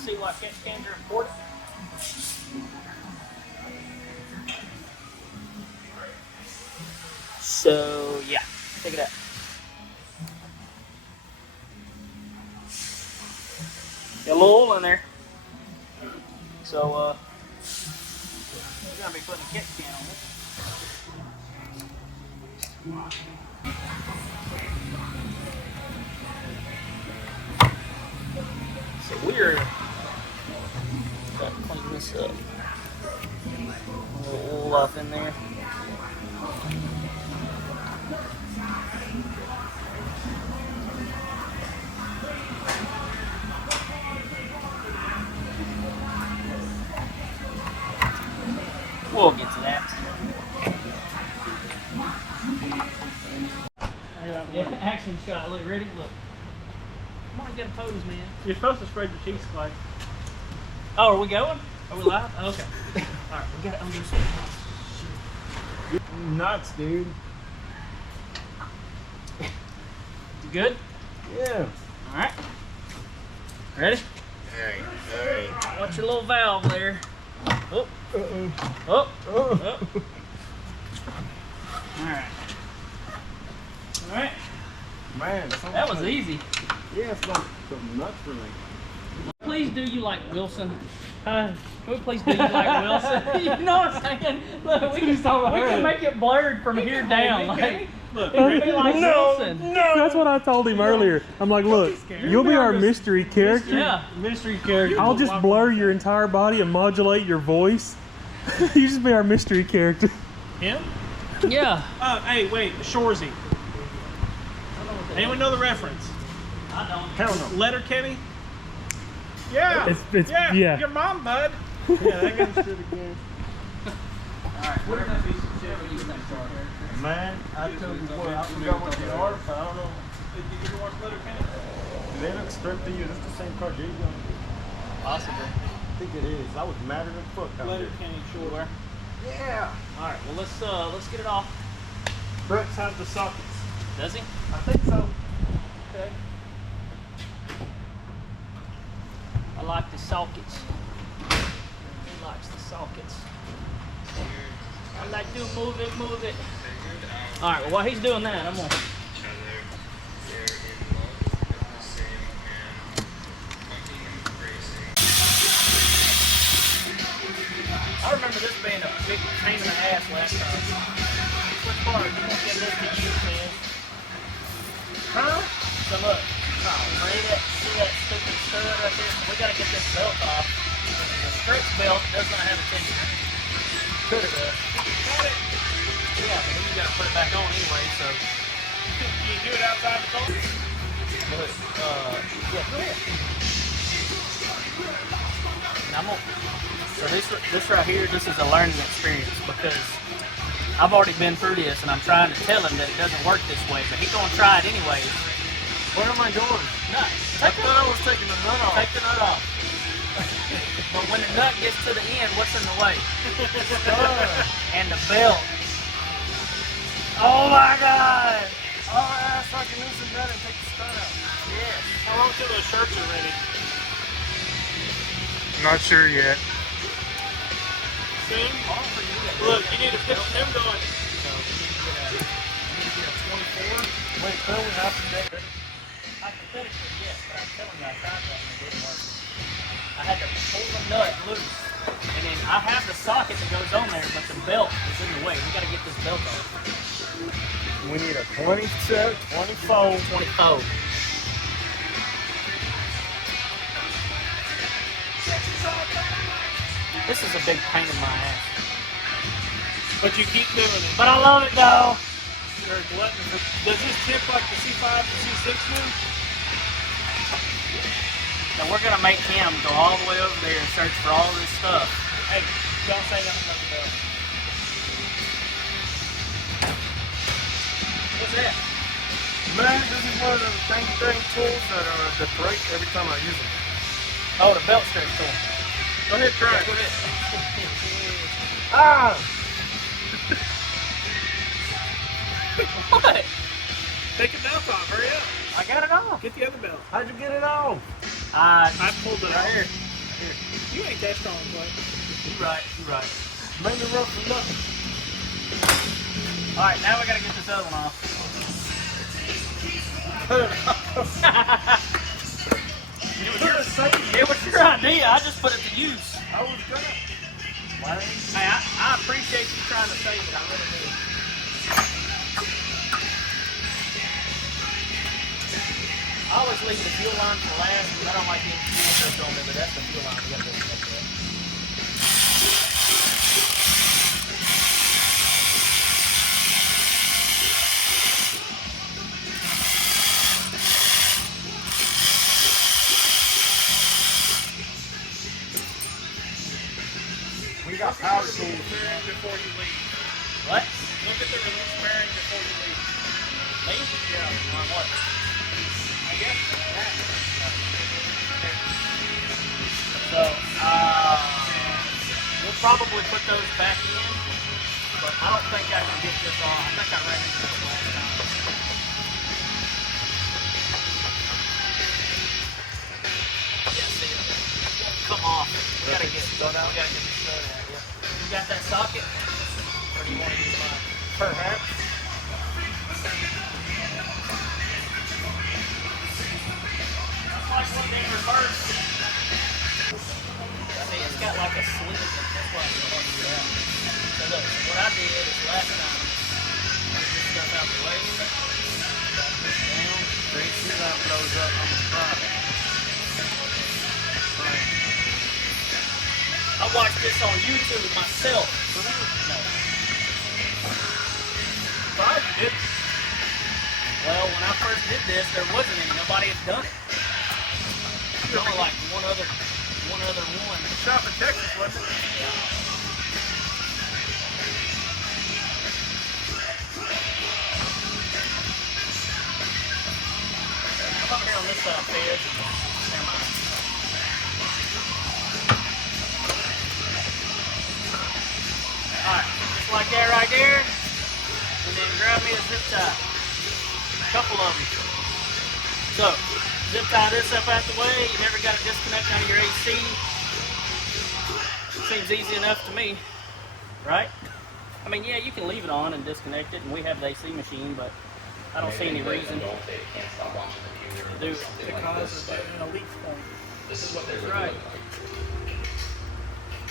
to see why catch cans are important? So, yeah, check it out. Got a little oil in there. So, we're going to be putting a catch can on this. So we're about to clean this up. A little oil off in there. We'll get to that. Yeah, action shot. Look, ready? Look. Come on, get a pose, man. You're supposed to spread your cheeks, Clay. Oh, are we going? Are we live? Okay. All right, we gotta undo some. Nuts, dude. You good? Yeah. All right. Ready? All right. Watch your little valve there. Oh. Oh. Oh. All right. All right. Man, that was easy. Yeah, it's like some nuts for me. Please do you like Wilson? Can we please do you like Wilson? You know what I'm saying? Look, we can make it blurred from here down. Like, Look, it be like Wilson. No, that's what I told him earlier. I'm like, look, you'll be our mystery character. Yeah. mystery character. I'll just blur your entire body and modulate your voice. You just be our mystery character. Him? Yeah. Hey, wait, Shorzy. Anyone know the reference? I don't. Hell no. Letter Kenny? Yeah. Yeah. Your mom, bud. Yeah, that goes to the game. Alright, where's that piece of shit what you think for? Man, I tell you what, I forgot what they are, so I don't know. Did you ever watch Letter Kenny? Do they look stripped to you? This is the same car Jay's on. Possibly. I think it is. I was madder than fuck out Letter there. Kenny, sure. Yeah. Alright, well let's get it off. Brett's has the sockets. Does he? I think so. Okay. I like the sockets. He likes the sockets. I like to move it. Alright, well while he's doing that, I'm gonna I remember this being a big pain in the ass last time. Which part? You won't get this to you, man. Huh? So look. See that stupid stud right there? We gotta get this belt off. The stretch belt does not have a tension. Could it does. Got it. Yeah, but then you gotta put it back on anyway, so. Can you do it outside the car? But, yeah, go ahead. And I'm gonna, so this right here, this is a learning experience because I've already been through this and I'm trying to tell him that it doesn't work this way, but he's gonna try it anyways. Where am I going? Nut. I thought I was taking the nut off. Take the nut off. But when the nut gets to the end, what's in the way? And the belt. Oh my God! Oh, yeah, so I can loosen that and take the stud out. Yes. How long till those shirts are ready? Not sure yet. Soon? Look, you need to pitch them going. So we need to get a 24. Wait, Phil, we have to make it. Hypothetically, yes, but I'm telling you, I tried that and it didn't work. I had to pull the nut loose, and then I have the socket that goes on there, but the belt is in the way. We got to get this belt off. We need a 22, 24. 24. This is a big pain in my ass. But you keep doing it. But I love it though. You're a glutton. Does this tip like the C5 and C6 do? So we're gonna make him go all the way over there and search for all this stuff. Hey, don't say nothing about the belt. What's that? Man, this is one of the thing tools that break every time I use them. Oh, the belt stretch tool. Go ahead, try it. Go ahead. Ah! What? Take the belt off. Hurry up. I got it off. Get the other belt. How'd you get it off? I pulled it right out. here. Here. You ain't that strong, Clay. You right. You right. Made me run for nothing. All right, now we gotta get this other one off. It was your idea. I just put it to use. I was gonna. Hey, I appreciate you trying to save it. I really do. I always leave the fuel line for last because I don't like getting fuel touched on me, but that's the fuel line. We gotta go connect that. We got power tools. Bearing before you leave. What? Look at the release bearing before you leave. Me? Yeah. On what? I guess. So, we'll probably put those back in, but I don't think I can get this off. I think I ran into this last time. Yeah, see, it won't come off. We gotta get this stud out. Yeah. You got that socket? Or do you want to use mine? Perhaps. Like one in reverse. See, it's got like a slit. That's why it's so hard to get out. So look, what I did is last time, I took this stuff out the way, drop this down. They see that blows up. I'm gonna try it. I watched this on YouTube myself. No. Tried it. Well, when I first did this, there wasn't any. Nobody had done it. There's only like one other one. Shop in Texas, wasn't it? Come up here on this side, Fed. Never mind. Alright, just like that right there. And then grab me a zip tie. A couple of them. So, zip tie this up out the way. You never got to disconnect out of your AC. Seems easy enough to me, right? I mean, yeah, you can leave it on and disconnect it, and we have the AC machine, but I don't see any reason to do it. Because of an elite point. This is what they That's really right. look like.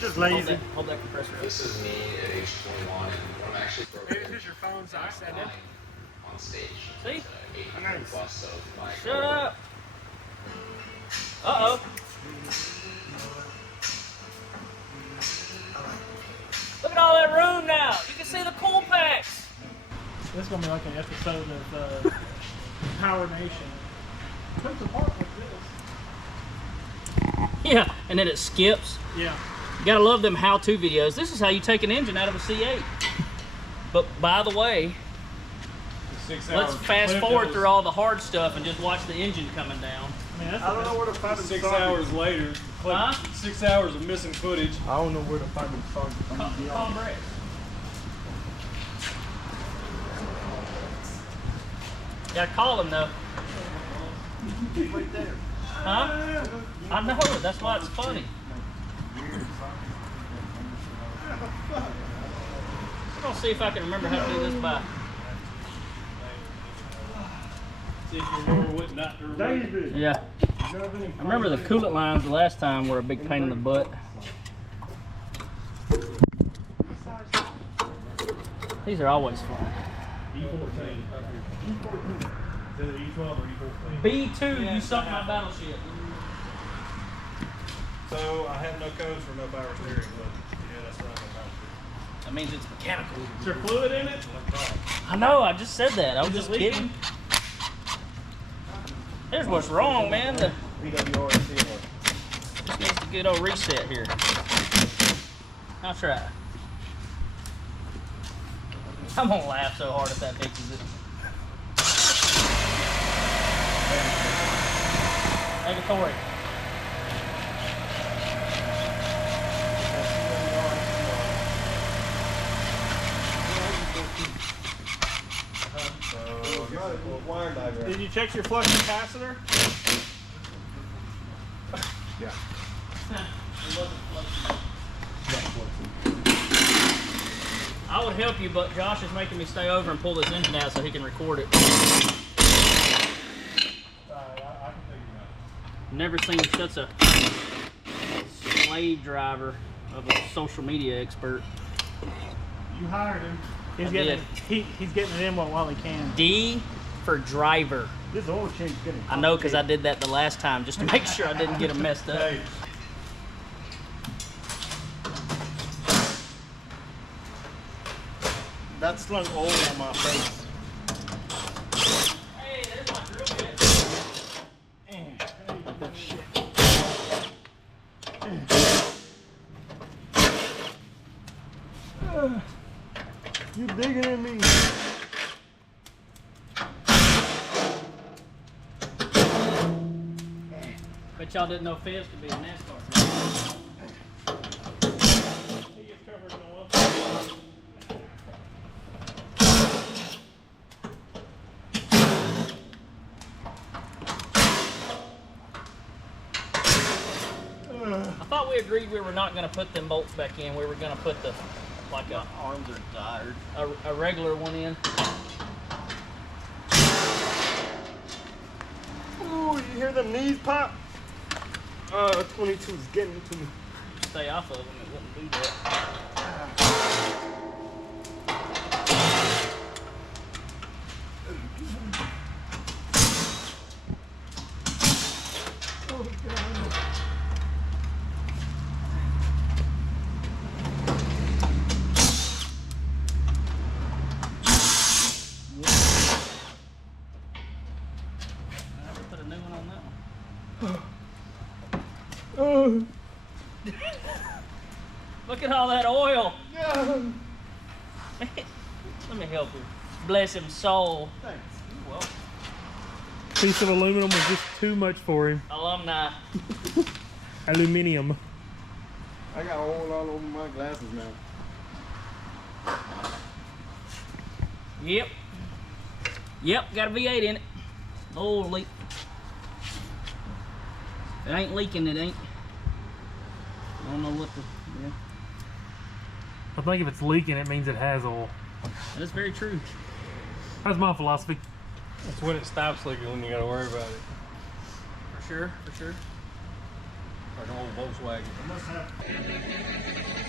Just Hold lazy. hold that compressor up. This is me at age 21, and I'm actually Here's your phone, so I said it. on stage. See? 800 plus of my Shut up. Uh-oh. Look at all that room now. You can see the cool packs. This is going to be like an episode of Power Nation. It comes apart like this. Yeah, and then it skips. Yeah. You gotta love them how-to videos. This is how you take an engine out of a C8. But by the way, let's fast forward through all the hard stuff and just watch the engine coming down. I mean, that's I don't know where to find 6 hours later, Huh? 6 hours of missing footage. I don't know where to find the song. Call Brett. Gotta call him though. Right there. Huh? I know, that's why it's funny. I'm gonna see if I can remember how to do this by. See if you remember what not to remember. David. Yeah. I remember the coolant lines the last time were a big pain in the butt. These are always fun. E14. Is it E12 or E14? B2, you sunk my battleship. So I have no codes for no power steering, but yeah, that's not no power steering. That means it's mechanical. Is there fluid in it? I know, I just said that. I was just kidding. Here's what's wrong, man. The just needs a good old reset here. I'll try. I'm gonna laugh so hard if that fixes it. Negatory. Did you check your flux capacitor? Yeah. I would help you, but Josh is making me stay over and pull this engine out so he can record it. I can figure it out. Never seen such a slave driver of a social media expert. You hired him. He's I getting did. he's getting it in while he can. D for driver. This oil change is getting. I know because I did that the last time just to make sure I didn't get them messed up. Hey, that slung oil on my face. Hey, there's my drill bit. You digging in me? Bet y'all didn't know Fez could be a NASCAR. He gets covered in oil. I thought we agreed we were not going to put them bolts back in. We were going to put the like My arms are tired. a regular one in. Ooh, you hear them knees pop? 22 is getting to me. Stay off of them. It wouldn't do that. Oh, God. I never put a new one on that one. Oh, Look at all that oil. God. Let me help you. Bless him soul. Thanks. You're welcome. Piece of aluminum was just too much for him. Alumni. Aluminium. I got oil all over my glasses now. Yep. Yep, got a V8 in it. Oh, leak. It ain't leaking, it ain't. I don't know what the. Yeah. I think if it's leaking, it means it has oil. That's very true. That's my philosophy. That's when it stops leaking when you gotta worry about it. For sure, for sure. Like an old Volkswagen. I must have.